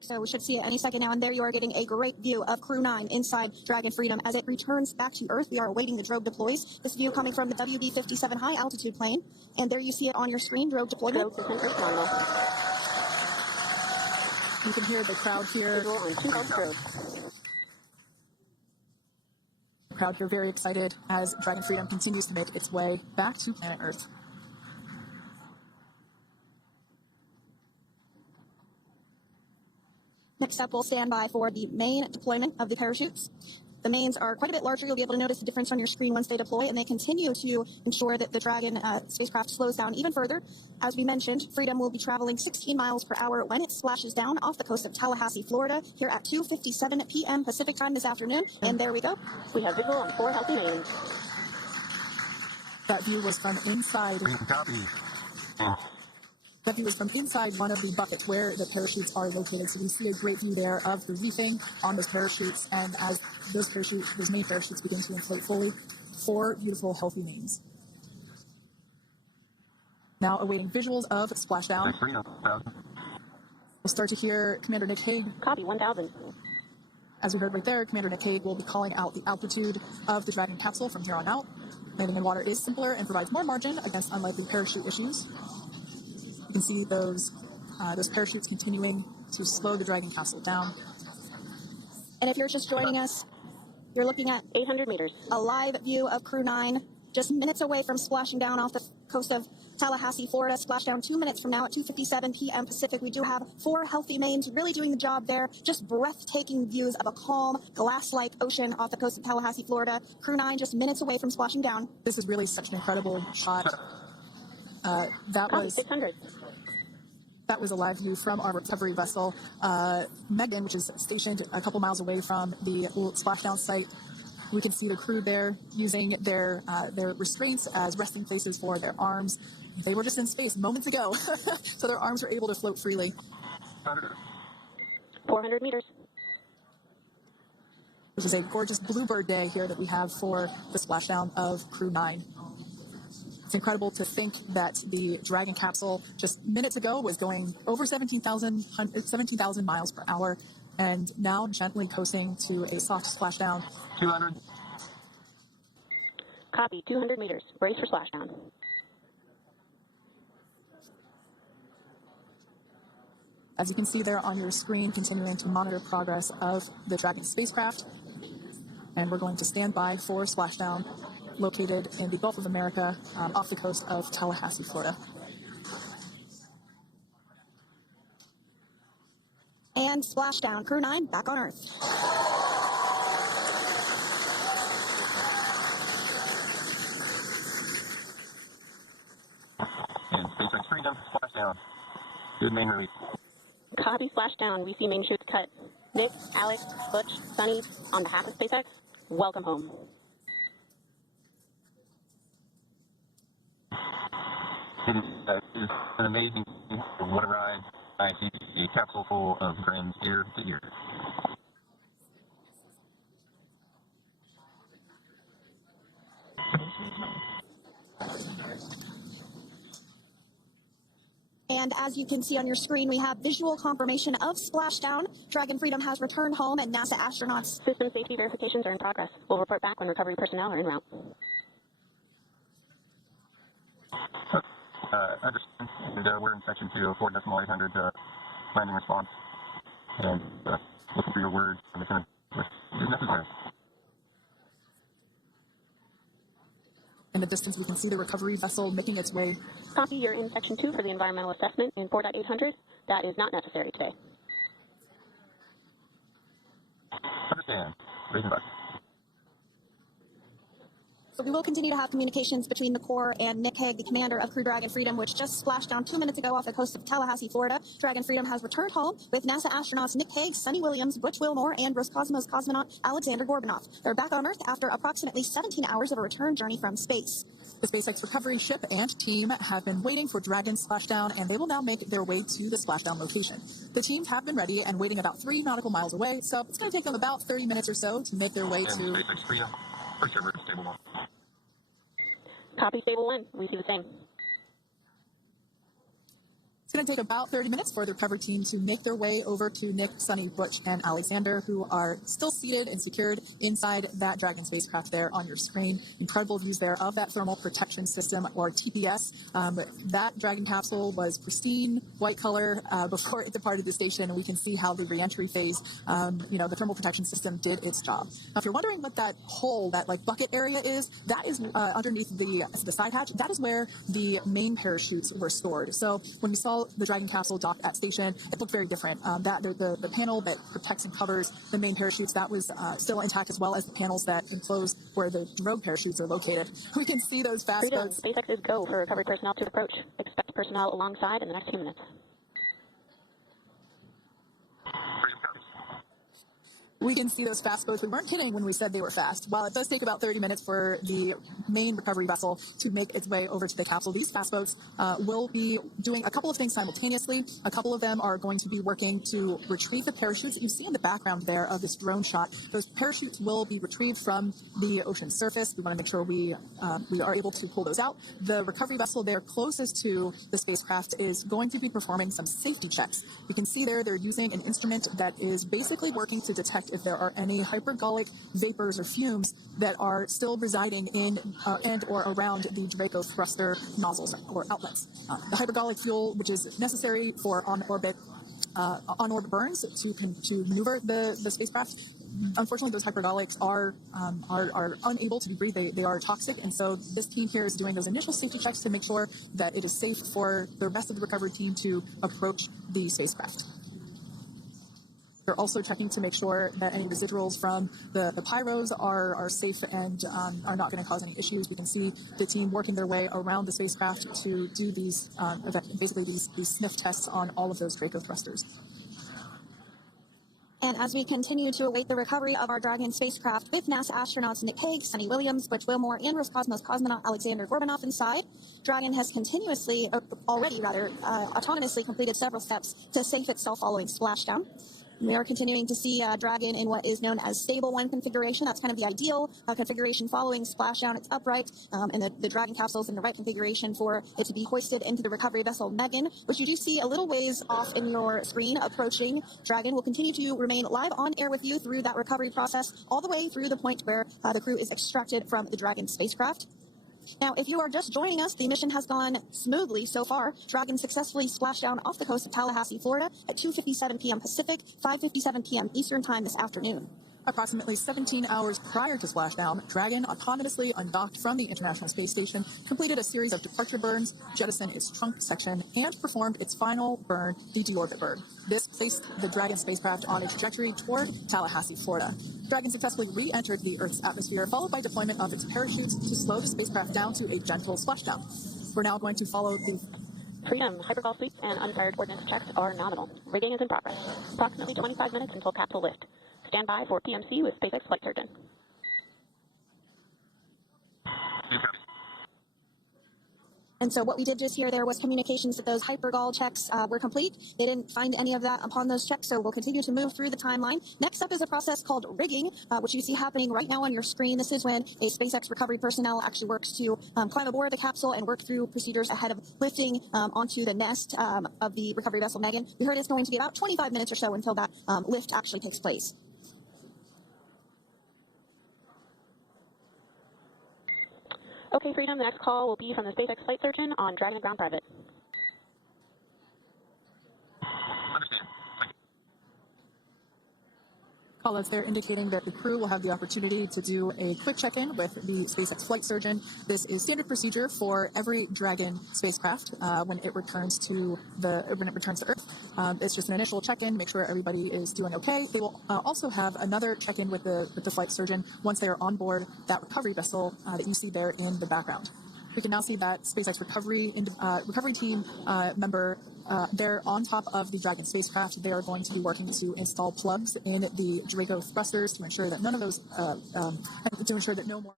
So we should see it any second now, and there you are getting a great view of Crew 9 inside Dragon Freedom as it returns back to Earth. We are awaiting the drogue deploys. This view coming from the WB-57 high altitude plane, and there you see it on your screen, drogue deployment. You can hear the crowd here. The crowd here very excited as Dragon Freedom continues to make its way back to planet Earth. Next up, we'll stand by for the main deployment of the parachutes. The mains are quite a bit larger. You'll be able to notice the difference on your screen once they deploy, and they continue to ensure that the Dragon spacecraft slows down even further. As we mentioned, Freedom will be traveling 16 miles per hour when it splashes down off the coast of Tallahassee, Florida, here at 2:57 p.m. Pacific time this afternoon. And there we go. We have visual on 4 healthy mains. That view was from inside. That view is from inside one of the buckets where the parachutes are located. So we see a great view there of the reefing on those parachutes. And as those main parachutes begin to inflate fully, 4 beautiful, healthy mains. Now awaiting visuals of splashdown. We'll start to hear Commander Nick Hague. Copy, 1000. As we heard right there, Commander Nick Hague will be calling out the altitude of the Dragon capsule from here on out. Landing in water is simpler and provides more margin against unlikely parachute issues. You can see those parachutes continuing to slow the Dragon capsule down. And if you're just joining us, you're looking at 800 meters. A live view of Crew 9, just minutes away from splashing down off the coast of Tallahassee, Florida. Splashdown 2 minutes from now at 2:57 p.m. Pacific. We do have 4 healthy mains really doing the job there. Just breathtaking views of a calm, glass-like ocean off the coast of Tallahassee, Florida. Crew 9 just minutes away from splashing down. This is really such an incredible shot. That was a live view from our recovery vessel, Megan, which is stationed a couple miles away from the splashdown site. We can see the crew there using their restraints as resting places for their arms. They were just in space moments ago, so their arms were able to float freely. 400 meters. Which is a gorgeous bluebird day here that we have for the splashdown of Crew 9. It's incredible to think that the Dragon capsule just minutes ago was going over 17,000 miles per hour, and now gently coasting to a soft splashdown. 200. Copy, 200 meters. Brace for splashdown. As you can see there on your screen, continuing to monitor progress of the Dragon spacecraft. And we're going to stand by for splashdown, located in the Gulf of America, off the coast of Tallahassee, Florida. And splashdown, Crew 9 back on Earth. And SpaceX Freedom, splashdown. Good main release. Copy, splashdown. We see main chutes cut. Nick, Alex, Butch, Sunny, on behalf of SpaceX, welcome home. It is an amazing what a ride. I see a capsule full of friends ear to ear. And as you can see on your screen, we have visual confirmation of splashdown. Dragon Freedom has returned home, and NASA astronauts. System safety verifications are in progress. We'll report back when recovery personnel are en route. Understand. And, we're in section 2 of 4.800 landing response. And looking for your words. And it's necessary. In the distance, we can see the recovery vessel making its way. Copy, you're in section 2 for the environmental assessment in 4.800. That is not necessary today. Understand. Raising button. So we will continue to have communications between the Corps and Nick Hague, the commander of Crew Dragon Freedom, which just splashed down 2 minutes ago off the coast of Tallahassee, Florida. Dragon Freedom has returned home with NASA astronauts Nick Hague, Sunita Williams, Butch Wilmore, and Roscosmos cosmonaut Alexander Gorbanov. They're back on Earth after approximately 17 hours of a return journey from space. The SpaceX recovery ship and team have been waiting for Dragon's splashdown, and they will now make their way to the splashdown location. The teams have been ready and waiting about 3 nautical miles away, so it's going to take them about 30 minutes or so to make their way to... SpaceX Freedom, first ever stable 1. Copy, stable 1. We see the same. It's going to take about 30 minutes for the recovery team to make their way over to Nick, Sunny, Butch, and Alexander, who are still seated and secured inside that Dragon spacecraft there on your screen. Incredible views there of that thermal protection system, or TPS. That Dragon capsule was pristine, white color before it departed the station, and we can see how the reentry phase, the thermal protection system did its job. Now, if you're wondering what that hole, that like bucket area is, that is underneath the side hatch. That is where the main parachutes were stored. So when we saw the Dragon capsule dock at station, it looked very different. The panel that protects and covers the main parachutes, that was still intact, as well as the panels that enclose where the drogue parachutes are located. We can see those fast boats. SpaceX is go for recovery personnel to approach. Expect personnel alongside in the next few minutes. We can see those fast boats. We weren't kidding when we said they were fast. While it does take about 30 minutes for the main recovery vessel to make its way over to the capsule, these fast boats will be doing a couple of things simultaneously. A couple of them are going to be working to retrieve the parachutes that you see in the background there of this drone shot. Those parachutes will be retrieved from the ocean surface. We want to make sure we are able to pull those out. The recovery vessel there closest to the spacecraft is going to be performing some safety checks. You can see there they're using an instrument that is basically working to detect if there are any hypergolic vapors or fumes that are still residing in and or around the Draco thruster nozzles or outlets. The hypergolic fuel, which is necessary for on-orbit burns to maneuver the spacecraft. Unfortunately, those hypergolics are unable to be breathed. They are toxic, and so this team here is doing those initial safety checks to make sure that it is safe for the rest of the recovery team to approach the spacecraft. They're also checking to make sure that any residuals from the pyros are safe and are not going to cause any issues. We can see the team working their way around the spacecraft to do these sniff tests on all of those Draco thrusters. And as we continue to await the recovery of our Dragon spacecraft with NASA astronauts Nick Hague, Sunny Williams, Butch Wilmore, and Roscosmos cosmonaut Alexander Gorbanov inside, Dragon has already autonomously completed several steps to safe itself following splashdown. We are continuing to see Dragon in what is known as stable 1 configuration. That's kind of the ideal configuration following splashdown. It's upright, and the Dragon capsule is in the right configuration for it to be hoisted into the recovery vessel Megan, which you do see a little ways off in your screen approaching. Dragon will continue to remain live on air with you through that recovery process, all the way through the point where the crew is extracted from the Dragon spacecraft. Now, if you are just joining us, the mission has gone smoothly so far. Dragon successfully splashed down off the coast of Tallahassee, Florida at 2:57 p.m. Pacific, 5:57 p.m. Eastern Time this afternoon. Approximately 17 hours prior to splashdown, Dragon autonomously undocked from the International Space Station, completed a series of departure burns, jettisoned its trunk section, and performed its final burn, the deorbit burn. This placed the Dragon spacecraft on a trajectory toward Tallahassee, Florida. Dragon successfully re-entered the Earth's atmosphere, followed by deployment of its parachutes to slow the spacecraft down to a gentle splashdown. We're now going to follow the Freedom, hypergol sweeps and unfired ordnance checks are nominal. Rigging is in progress. Approximately 25 minutes until capsule lift. Stand by for PMC with SpaceX flight surgeon. And so what we did just hear there was communications that those hypergol checks were complete. They didn't find any of that upon those checks, so we'll continue to move through the timeline. Next up is a process called rigging, which you see happening right now on your screen. This is when a SpaceX recovery personnel actually works to climb aboard the capsule and work through procedures ahead of lifting onto the nest of the recovery vessel Megan. We heard it's going to be about 25 minutes or so until that lift actually takes place. Okay, Freedom, the next call will be from the SpaceX flight surgeon on Dragon Ground Private. Callouts there indicating that the crew will have the opportunity to do a quick check-in with the SpaceX flight surgeon. This is standard procedure for every Dragon spacecraft when it returns to Earth. It's just an initial check-in, make sure everybody is doing okay. They will also have another check-in with the flight surgeon once they are on board that recovery vessel that you see there in the background. We can now see that SpaceX recovery team member. They're on top of the Dragon spacecraft. They are going to be working to install plugs in the Draco thrusters to ensure that no more